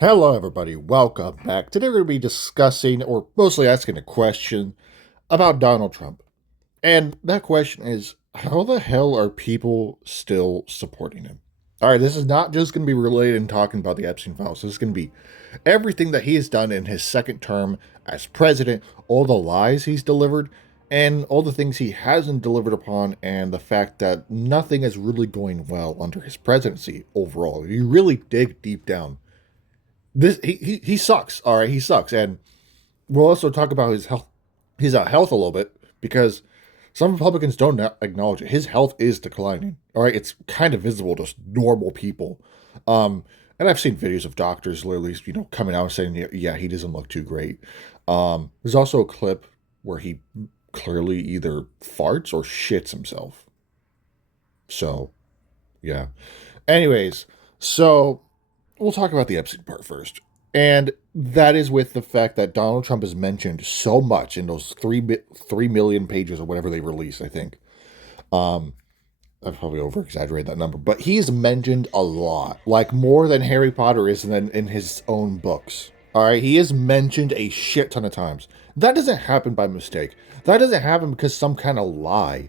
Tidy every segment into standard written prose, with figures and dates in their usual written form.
Hello, everybody. Welcome back. Today, we're going to be discussing, or mostly asking a question about Donald Trump. And that question is, how the hell are people still supporting him? All right, this is not just going to be related and talking about the Epstein files. This is going to be everything that he has done in his second term as president, all the lies he's delivered, and all the things he hasn't delivered upon, and the fact that nothing is really going well under his presidency overall. If you really dig deep down, he sucks. All right, he sucks, and we'll also talk about his health a little bit because some Republicans don't acknowledge it. His health is declining. All right, it's kind of visible to normal people. And I've seen videos of doctors literally, coming out and saying, yeah, he doesn't look too great. There's also a clip where he clearly either farts or shits himself. So, yeah. Anyways, so we'll talk about the Epstein part first. And that is with the fact that Donald Trump is mentioned so much in those 3 million pages or whatever they released, I think. Um, I've probably over exaggerated that number, but he's mentioned a lot, like more than Harry Potter is in his own books. All right, he is mentioned a shit ton of times. That doesn't happen by mistake. That doesn't happen because some kind of lie.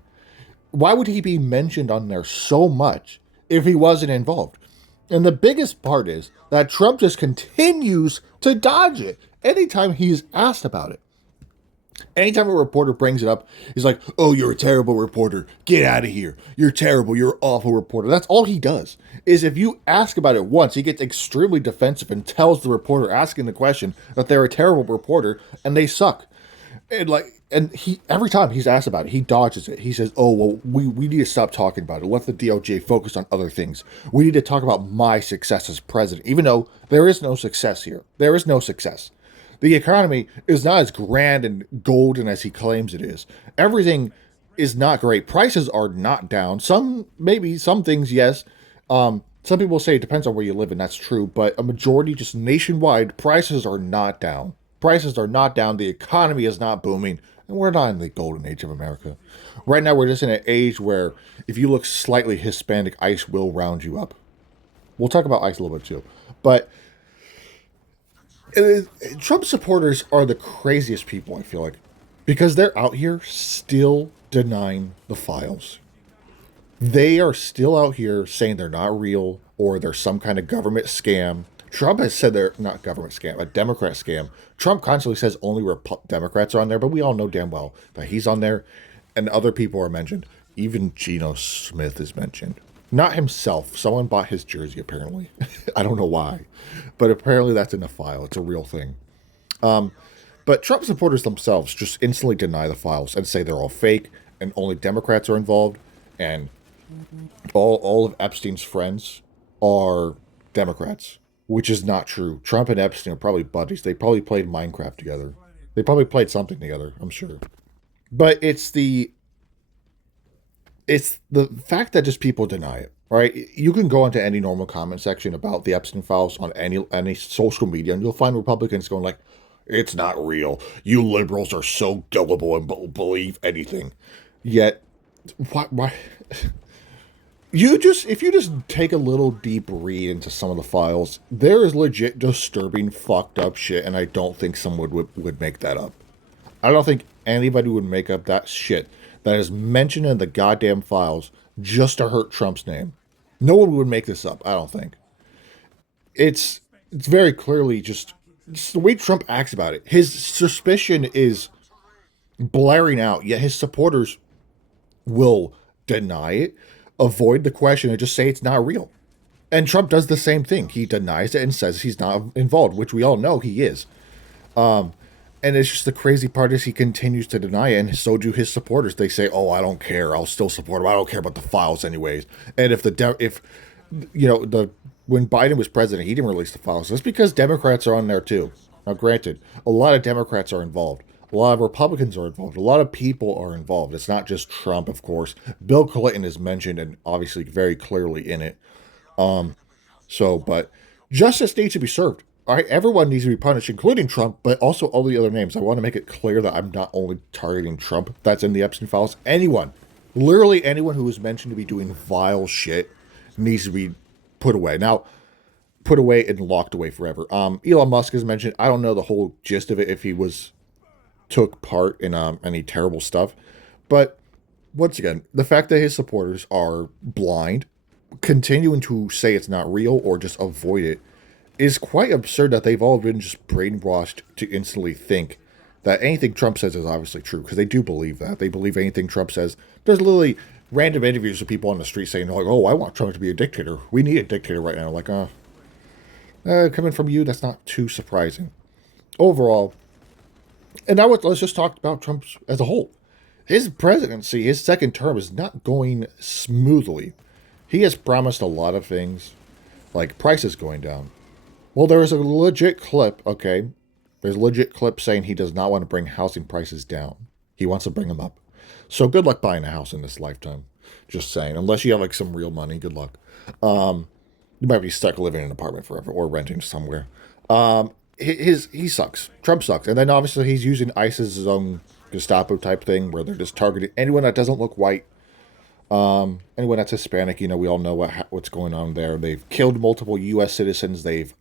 Why would he be mentioned on there so much if he wasn't involved? And the biggest part is that Trump just continues to dodge it anytime he's asked about it. Anytime a reporter brings it up, he's like, "Oh, you're a terrible reporter. Get out of here. You're terrible. You're an awful reporter." That's all he does. Is if you ask about it once, he gets extremely defensive and tells the reporter asking the question that they're a terrible reporter and they suck. And he every time he's asked about it, he dodges it. He says, "Oh, well, we need to stop talking about it. Let the DOJ focus on other things. We need to talk about my success as president." Even though there is no success here. There is no success. The economy is not as grand and golden as he claims it is. Everything is not great. Prices are not down. Some things, yes. Some people say it depends on where you live, and that's true. But a majority, just nationwide, prices are not down. Prices are not down. The economy is not booming, and we're not in the golden age of America. Right now, we're just in an age where if you look slightly Hispanic, ICE will round you up. We'll talk about ICE a little bit too, but uh, Trump supporters are the craziest people, I feel like, because they're out here still denying the files. They are still out here saying they're not real or they're some kind of government scam. Trump has said they're not government scam, a Democrat scam. Trump constantly says only Democrats are on there, but we all know damn well that he's on there and other people are mentioned. Even Geno Smith is mentioned. Not himself. Someone bought his jersey, apparently. I don't know why. But apparently that's in the file. It's a real thing. But Trump supporters themselves just instantly deny the files and say they're all fake and only Democrats are involved and all of Epstein's friends are Democrats, which is not true. Trump and Epstein are probably buddies. They probably played Minecraft together. They probably played something together, I'm sure. But it's the fact that just people deny it, right? You can go into any normal comment section about the Epstein files on any social media, and you'll find Republicans going like, "It's not real. You liberals are so gullible and believe anything." Yet, why? If you just take a little deep read into some of the files, there is legit disturbing, fucked up shit, and I don't think someone would make that up. I don't think anybody would make up that shit that is mentioned in the goddamn files just to hurt Trump's name. No one would make this up, I don't think. It's very clearly just the way Trump acts about it. His suspicion is blaring out, yet his supporters will deny it, avoid the question, and just say it's not real. And Trump does the same thing. He denies it and says he's not involved, which we all know he is. And it's just the crazy part is he continues to deny it, and so do his supporters. They say, "Oh, I don't care. I'll still support him. I don't care about the files, anyways." And if the when Biden was president, he didn't release the files. That's because Democrats are on there too. Now, granted, a lot of Democrats are involved. A lot of Republicans are involved. A lot of people are involved. It's not just Trump, of course. Bill Clinton is mentioned and obviously very clearly in it. But justice needs to be served. All right, everyone needs to be punished, including Trump, but also all the other names. I want to make it clear that I'm not only targeting Trump that's in the Epstein files. Anyone, literally anyone who is mentioned to be doing vile shit needs to be put away. Now, put away and locked away forever. Elon Musk has mentioned, I don't know the whole gist of it if he was took part in any terrible stuff, but once again, the fact that his supporters are blind, continuing to say it's not real or just avoid it, is quite absurd that they've all been just brainwashed to instantly think that anything Trump says is obviously true, because they do believe that. They believe anything Trump says. There's literally random interviews with people on the street saying, like, oh, I want Trump to be a dictator. We need a dictator right now. Like, coming from you, that's not too surprising. Overall, and now let's just talk about Trump as a whole. His presidency, his second term, is not going smoothly. He has promised a lot of things, like prices going down. Well, there is a legit clip, okay? There's a legit clip saying he does not want to bring housing prices down. He wants to bring them up. So good luck buying a house in this lifetime. Just saying. Unless you have like some real money, good luck. You might be stuck living in an apartment forever or renting somewhere. He sucks. Trump sucks. And then obviously he's using ICE as his own Gestapo type thing where they're just targeting anyone that doesn't look white. Anyone that's Hispanic, we all know what's going on there. They've killed multiple U.S. citizens. They've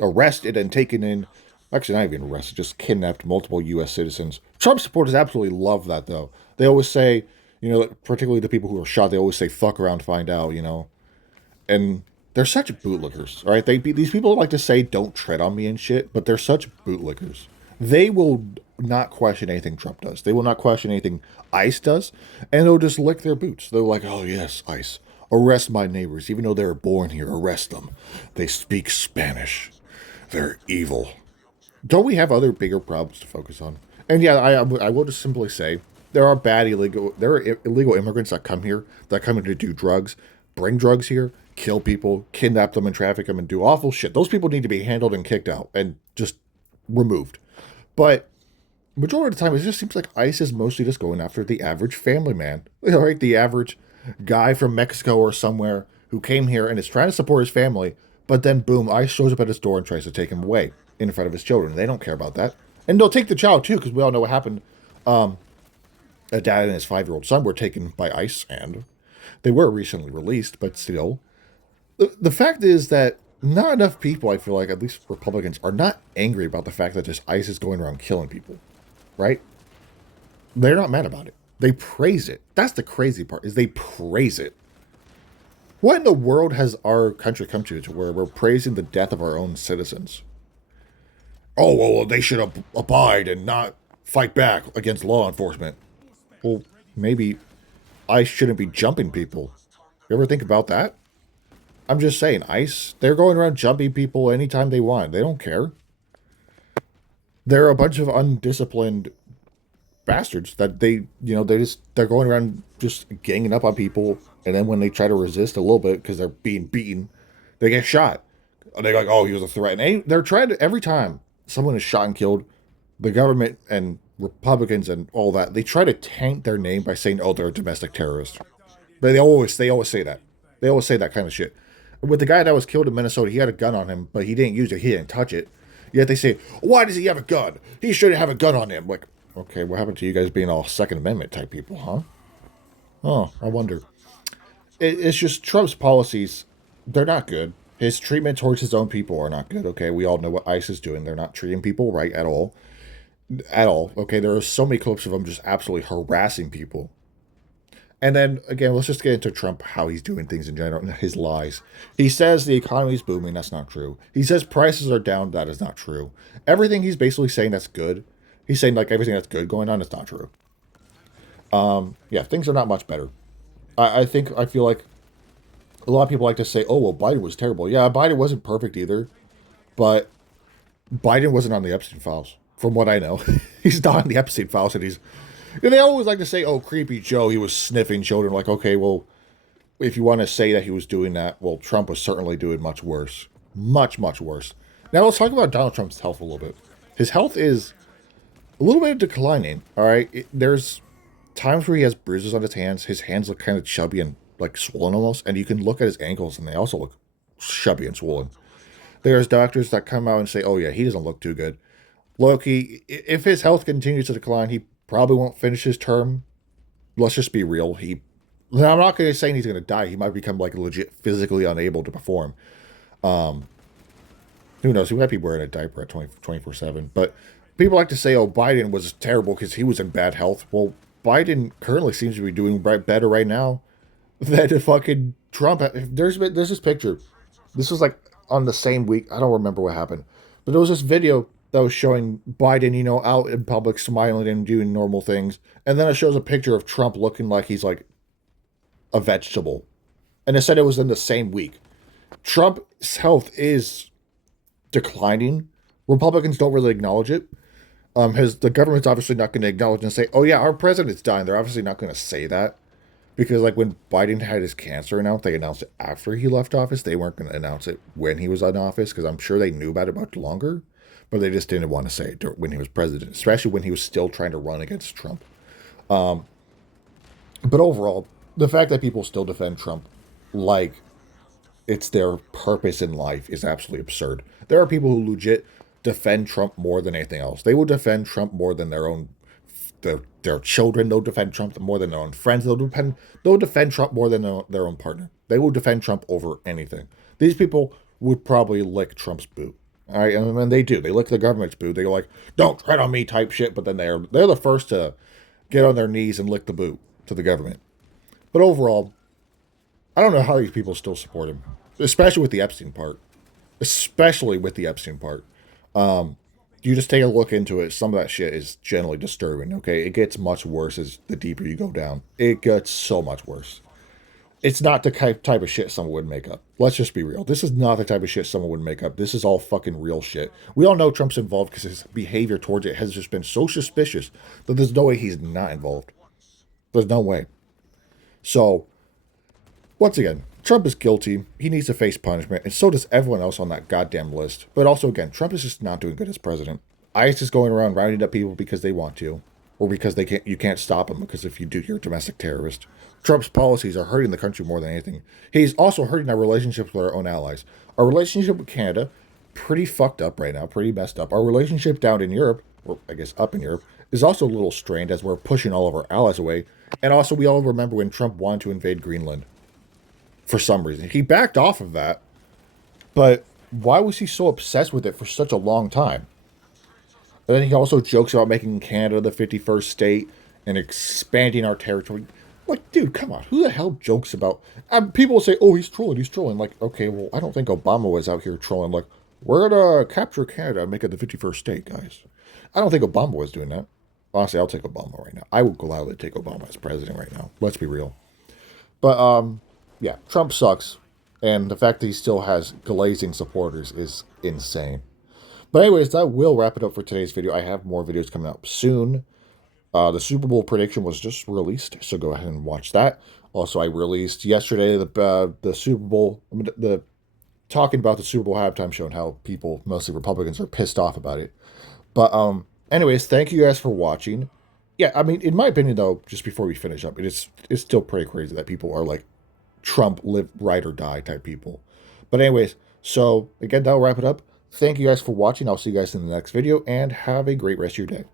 arrested and taken in, actually not even arrested, just kidnapped multiple U.S. citizens. Trump supporters absolutely love that, though. They always say, particularly the people who are shot, they always say, fuck around, find out, And they're such bootlickers, all right? These people like to say, don't tread on me and shit, but they're such bootlickers. They will not question anything Trump does. They will not question anything ICE does, and they'll just lick their boots. They're like, oh, yes, ICE, arrest my neighbors. Even though they were born here, arrest them. They speak Spanish. They're evil. Don't we have other bigger problems to focus on? And yeah, I will just simply say, there are illegal immigrants that come here, that come here to do drugs, bring drugs here, kill people, kidnap them and traffic them and do awful shit. Those people need to be handled and kicked out and just removed. But majority of the time, it just seems like ICE is mostly just going after the average family man, right? The average guy from Mexico or somewhere who came here and is trying to support his family, but then boom, ICE shows up at his door and tries to take him away in front of his children. They don't care about that. And they'll take the child too, because we all know what happened. A dad and his 5-year-old son were taken by ICE, and they were recently released, but still. The fact is that not enough people, I feel like, at least Republicans, are not angry about the fact that this ICE is going around killing people, right? They're not mad about it. They praise it. That's the crazy part, is they praise it. What in the world has our country come to where we're praising the death of our own citizens? Oh, well, they should abide and not fight back against law enforcement. Well, maybe ICE shouldn't be jumping people. You ever think about that? I'm just saying, ICE, they're going around jumping people anytime they want. They don't care. They're a bunch of undisciplined bastards that they're going around just ganging up on people, and then when they try to resist a little bit because they're being beaten, they get shot. They're like, oh, he was a threat. And they're trying to, every time someone is shot and killed, the government and Republicans and all that, they try to taint their name by saying, oh, they're a domestic terrorist. But they always say that. They always say that kind of shit. With the guy that was killed in Minnesota, he had a gun on him, but he didn't use it. He didn't touch it. Yet they say, why does he have a gun? He shouldn't have a gun on him. Like, okay, what happened to you guys being all Second Amendment type people, huh? Oh, I wonder. It's just Trump's policies, they're not good. His treatment towards his own people are not good, okay? We all know what ICE is doing. They're not treating people right at all. At all, okay? There are so many clips of him just absolutely harassing people. And then, again, let's just get into Trump, how he's doing things in general, his lies. He says the economy is booming. That's not true. He says prices are down. That is not true. Everything he's basically saying that's good, he's saying, like, everything that's good going on is not true. Yeah, things are not much better. I feel like a lot of people like to say, oh, well, Biden was terrible. Yeah, Biden wasn't perfect either, but Biden wasn't on the Epstein files, from what I know. He's not on the Epstein files, and they always like to say, oh, Creepy Joe, he was sniffing children. Like, okay, well, if you want to say that he was doing that, well, Trump was certainly doing much worse. Much, much worse. Now, let's talk about Donald Trump's health a little bit. His health is a little bit declining, all right? There's times where he has bruises on his hands. His hands look kind of chubby and, like, swollen almost. And you can look at his ankles, and they also look chubby and swollen. There's doctors that come out and say, oh, yeah, he doesn't look too good. Loki, if his health continues to decline, he probably won't finish his term. Let's just be real. I'm not going to say he's going to die. He might become like legit physically unable to perform. Who knows? He might be wearing a diaper at 24/7. But people like to say, oh, Biden was terrible because he was in bad health. Well, Biden currently seems to be doing better right now than fucking Trump. There's this picture. This was like on the same week. I don't remember what happened. But there was this video that was showing Biden, out in public smiling and doing normal things. And then it shows a picture of Trump looking like he's like a vegetable. And it said it was in the same week. Trump's health is declining. Republicans don't really acknowledge it. The government's obviously not going to acknowledge and say, "Oh yeah, our president's dying." They're obviously not going to say that because, like, when Biden had his cancer announced, they announced it after he left office. They weren't going to announce it when he was in office because I'm sure they knew about it much longer, but they just didn't want to say it when he was president, especially when he was still trying to run against Trump. But overall, the fact that people still defend Trump like it's their purpose in life is absolutely absurd. There are people who legit defend Trump more than anything else. They will defend Trump more than their children. They'll defend Trump more than their own friends. They'll defend Trump more than their own partner. They will defend Trump over anything. These people would probably lick Trump's boot. All right, and they do. They lick the government's boot. They go like, "Don't tread on me," type shit. But then they're the first to get on their knees and lick the boot to the government. But overall, I don't know how these people still support him, especially with the Epstein part. Especially with the Epstein part. You just take a look into it. Some of that shit is generally disturbing. Okay, it gets much worse as the deeper you go down. It gets so much worse. It's not the type of shit someone would make up. Let's just be real. This is not the type of shit someone would make up. This is all fucking real shit. We all know Trump's involved because his behavior towards it has just been so suspicious that there's no way he's not involved. There's no way. So, once again, Trump is guilty. He needs to face punishment, and so does everyone else on that goddamn list. But also, again, Trump is just not doing good as president. ICE is going around rounding up people because they want to, or because they can't. You can't stop them because if you do, you're a domestic terrorist. Trump's policies are hurting the country more than anything. He's also hurting our relationships with our own allies. Our relationship with Canada, pretty fucked up right now, pretty messed up. Our relationship down in Europe, or I guess up in Europe, is also a little strained as we're pushing all of our allies away. And also, we all remember when Trump wanted to invade Greenland for some reason. He backed off of that, but why was he so obsessed with it for such a long time? And then he also jokes about making Canada the 51st state and expanding our territory. Like, dude, come on. Who the hell jokes about... people will say, oh, he's trolling, he's trolling. Like, okay, well, I don't think Obama was out here trolling. Like, we're going to capture Canada and make it the 51st state, guys. I don't think Obama was doing that. Honestly, I'll take Obama right now. I would gladly take Obama as president right now. Let's be real. But, yeah, Trump sucks. And the fact that he still has glazing supporters is insane. But anyways, that will wrap it up for today's video. I have more videos coming up soon. The Super Bowl prediction was just released, so go ahead and watch that. Also, I released yesterday the Super Bowl, the talking about the Super Bowl halftime show and how people, mostly Republicans, are pissed off about it. But anyways, thank you guys for watching. Yeah, I mean, in my opinion, though, just before we finish up, it's still pretty crazy that people are like Trump live, ride or die type people. But anyways, so again, that'll wrap it up. Thank you guys for watching. I'll see you guys in the next video, and have a great rest of your day.